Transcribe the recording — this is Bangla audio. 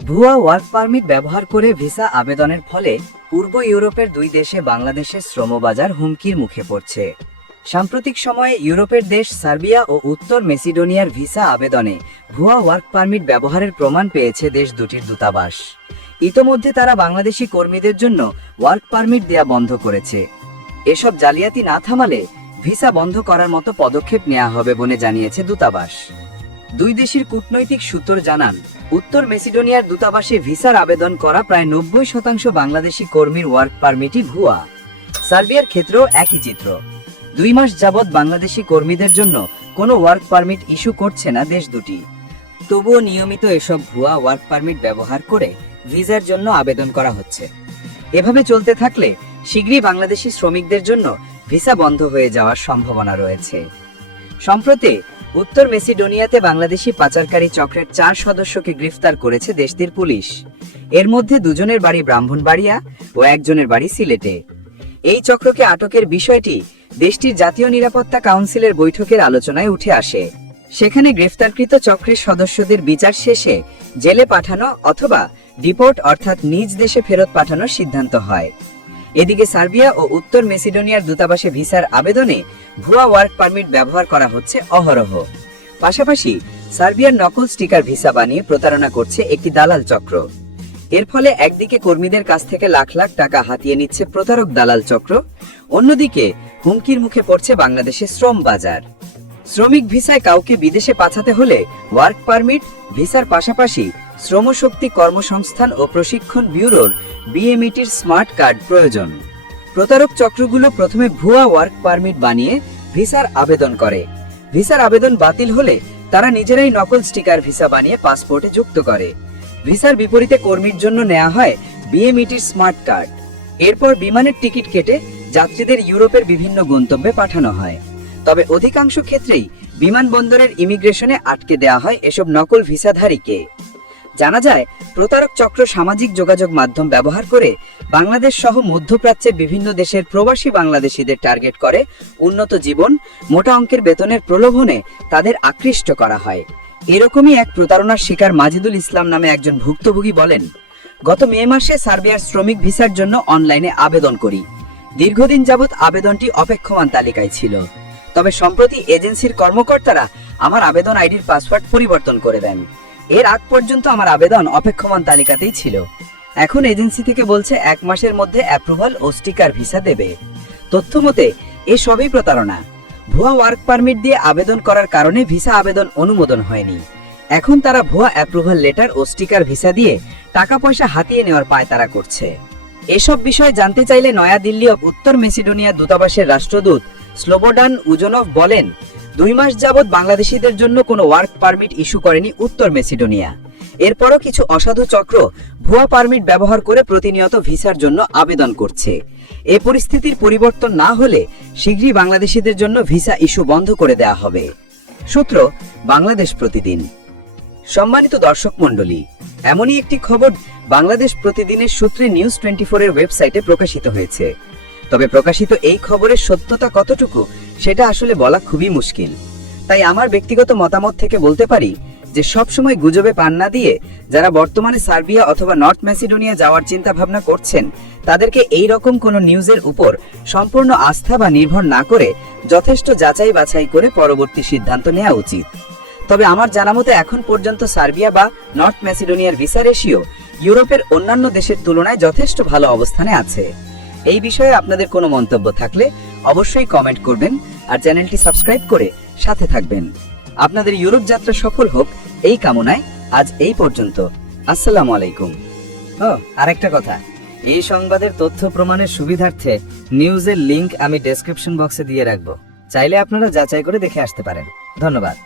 ভুয়া ওয়ার্ক পারমিট ব্যবহার করে ভিসা আবেদনের ফলে পূর্ব ইউরোপের দুই দেশে বাংলাদেশের শ্রমবাজার হুমকির মুখে পড়ছে। সাম্প্রতিক সময়ে ইউরোপের দেশ সার্বিয়া ও উত্তর মেসিডোনিয়ার ভিসা আবেদনে ভুয়া ওয়ার্ক পারমিট ব্যবহারের প্রমাণ পেয়েছে দেশ দুটির দূতাবাস। ইতোমধ্যে তারা বাংলাদেশি কর্মীদের জন্য ওয়ার্ক পারমিট দেয়া বন্ধ করেছে। এসব জালিয়াতি না থামালে ভিসা বন্ধ করার মতো পদক্ষেপ নেওয়া হবে বলে জানিয়েছে দূতাবাস। দুই দেশের কূটনৈতিক সূত্র জানান, উত্তর মেসিডোনিয়ার দূতাবাসে ভিসার আবেদন করা প্রায় 90% বাংলাদেশি কর্মীর ওয়ার্ক পারমিটই ভুয়া। সার্বিয়ার ক্ষেত্রেও একই চিত্র। 2 মাস যাবৎ বাংলাদেশি কর্মীদের জন্য কোনো ওয়ার্ক পারমিট ইস্যু করছে না দেশ দুটি। তবুও নিয়মিত এসব ভুয়া ওয়ার্ক পারমিট ব্যবহার করে ভিসার জন্য আবেদন করা হচ্ছে। এভাবে চলতে থাকলে শীঘ্রই বাংলাদেশি শ্রমিকদের জন্য ভিসা বন্ধ হয়ে যাওয়ার সম্ভাবনা রয়েছে। সম্প্রতি উত্তর মেসিডোনিয়াতে বাংলাদেশি পাচারকারী চক্রের 4 সদস্যকে গ্রেফতার করেছে দেশটির পুলিশ। এর মধ্যে 2 জনের বাড়ি ব্রাহ্মণবাড়িয়া ও 1 জনের বাড়ি সিলেটে। এই চক্রকে আটকের বিষয়টি দেশটির জাতীয় নিরাপত্তা কাউন্সিলের বৈঠকের আলোচনায় উঠে আসে। সেখানে গ্রেফতারকৃত চক্রের সদস্যদের বিচার শেষে জেলে পাঠানো অথবা ডিপোর্ট অর্থাৎ নিজ দেশে ফেরত পাঠানোর সিদ্ধান্ত হয়। এদিকে সার্বিয়া ও উত্তর মেসিডোনিয়ার দূতাবাসে ভিসার আবেদনে ভুয়া ওয়ার্ক পারমিট ব্যবহার করা হচ্ছে অহরহ। পাশাপাশি সার্বিয়ার নকল স্টিকার ভিসা বানিয়ে প্রতারণা করছে একটি দালাল চক্র। এর ফলে একদিকে কর্মীদের কাছ থেকে লাখ লাখ টাকা হাতিয়ে নিচ্ছে প্রতারক দালাল চক্র, অন্যদিকে হুমকির মুখে পড়ছে বাংলাদেশের শ্রম বাজার। শ্রমিক ভিসায় কাউকে বিদেশে পাঠাতে হলে ওয়ার্ক পারমিট ভিসার পাশাপাশি শ্রমশক্তি কর্মসংস্থান ও প্রশিক্ষণ ব্যুরোর বিএমইটির স্মার্ট কার্ড প্রয়োজন। প্রতারক চক্রগুলো প্রথমে ভুয়া ওয়ার্ক পারমিট বানিয়ে ভিসার আবেদন করে। ভিসার আবেদন বাতিল হলে তারা নিজেরাই নকল স্টিকার ভিসা বানিয়ে পাসপোর্টে যুক্ত করে। ভিসার বিপরীতে কর্মীর জন্য নেওয়া হয় বিএমইটির স্মার্ট কার্ড। এরপর বিমানের টিকিট কেটে যাত্রীদের ইউরোপের বিভিন্ন গন্তব্যে পাঠানো হয়। তবে অধিকাংশ ক্ষেত্রেই বিমানবন্দরের ইমিগ্রেশনে আটকে দেওয়া হয় এসব নকল ভিসাধারীকে। জানা যায়, প্রতারক চক্র সামাজিক যোগাযোগ মাধ্যম ব্যবহার করে বাংলাদেশ সহ মধ্যপ্রাচ্যের বিভিন্ন দেশের প্রবাসী বাংলাদেশিদের টার্গেট করে উন্নত জীবন, মোটা অঙ্কের বেতনের প্রলোভনে তাদের আকৃষ্ট করা হয়। এরকমই এক প্রতারণার শিকার মাজিদুল ইসলাম নামে একজন ভুক্তভোগী বলেন, গত মে মাসে সার্বিয়ার শ্রমিক ভিসার জন্য অনলাইনে আবেদন করি। দীর্ঘদিন যাবৎ আবেদনটি অপেক্ষমান তালিকায় ছিল। তবে সম্প্রতি এজেন্সির কর্মকর্তারা আমার আবেদন আইডির পাসওয়ার্ড পরিবর্তন করে দেন। এর আগ পর্যন্ত আমার আবেদন অপেক্ষমান তালিকাতেই ছিল। এখন এজেন্সি থেকে বলছে 1 মাসের মধ্যে অ্যাপ্রুভাল ও স্টিকার ভিসা দেবে। তথ্য মতে এ সবই প্রতারণা। ভুয়া ওয়ার্ক পারমিট দিয়ে আবেদন করার কারণে ভিসা আবেদন অনুমোদন হয়নি। এখন তারা ভুয়া অ্যাপ্রুভাল লেটার ও স্টিকার ভিসা দিয়ে টাকা পয়সা হাতিয়ে নেওয়ার পায়তারা করছে। এসব বিষয়ে জানতে চাইলে নয়াদিল্লি ও উত্তর মেসিডোনিয়া দূতাবাসের রাষ্ট্রদূত স্লোবোডান উজনভ বলেন, 2 মাস যাবৎ বাংলাদেশিদের জন্য কোনো ওয়ার্ক পারমিট ইস্যু করেনি উত্তর মেসিডোনিয়া। এরপরও কিছু অসাধু চক্র ভুয়া পারমিট ব্যবহার করে প্রতিনিয়ত ভিসার জন্য আবেদন করছে। এই পরিস্থিতির পরিবর্তন না হলে শীঘ্রই বাংলাদেশিদের জন্য ভিসা ইস্যু বন্ধ করে দেওয়া হবে। সূত্র বাংলাদেশ প্রতিদিন। সম্মানিত দর্শক মণ্ডলী, এমনই একটি খবর বাংলাদেশ প্রতিদিনের সূত্রে নিউজ 24 এর ওয়েবসাইটে প্রকাশিত হয়েছে। তবে প্রকাশিত এই খবরের সত্যতা কতটুকু সেটা আসলে বলা খুবই মুশকিল। তাই আমার ব্যক্তিগত মতামত থেকে বলতে পারি যে সবসময় গুজবে পান না দিয়ে যারা বর্তমানে সার্বিয়া অথবা নর্থ ম্যাসিডোনিয়া যাওয়ার চিন্তা ভাবনা করছেন তাদেরকে এই রকম কোনো নিউজের উপর সম্পূর্ণ আস্থা বা নির্ভর না করে যথেষ্ট যাচাই বাছাই করে পরবর্তী সিদ্ধান্ত নেওয়া উচিত। তবে আমার জানা মতে এখন পর্যন্ত সার্বিয়া বা নর্থ ম্যাসিডোনিয়ার ভিসা রেশিও ইউরোপের অন্যান্য দেশের তুলনায় যথেষ্ট ভালো অবস্থানে আছে। এই বিষয়ে আপনাদের কোনো মন্তব্য থাকলে অবশ্যই কমেন্ট করবেন আর চ্যানেলটি সাবস্ক্রাইব করে সাথে থাকবেন। আপনাদের ইউরোপ যাত্রা সফল হোক এই কামনায় আজ এই পর্যন্ত। আসসালামু আলাইকুম। আরেকটা কথা, এই সংবাদের তথ্য প্রমাণের সুবিধার্থে নিউজের লিংক আমি ডেসক্রিপশন বক্সে দিয়ে রাখবো। চাইলে আপনারা যাচাই করে দেখে আসতে পারেন। ধন্যবাদ।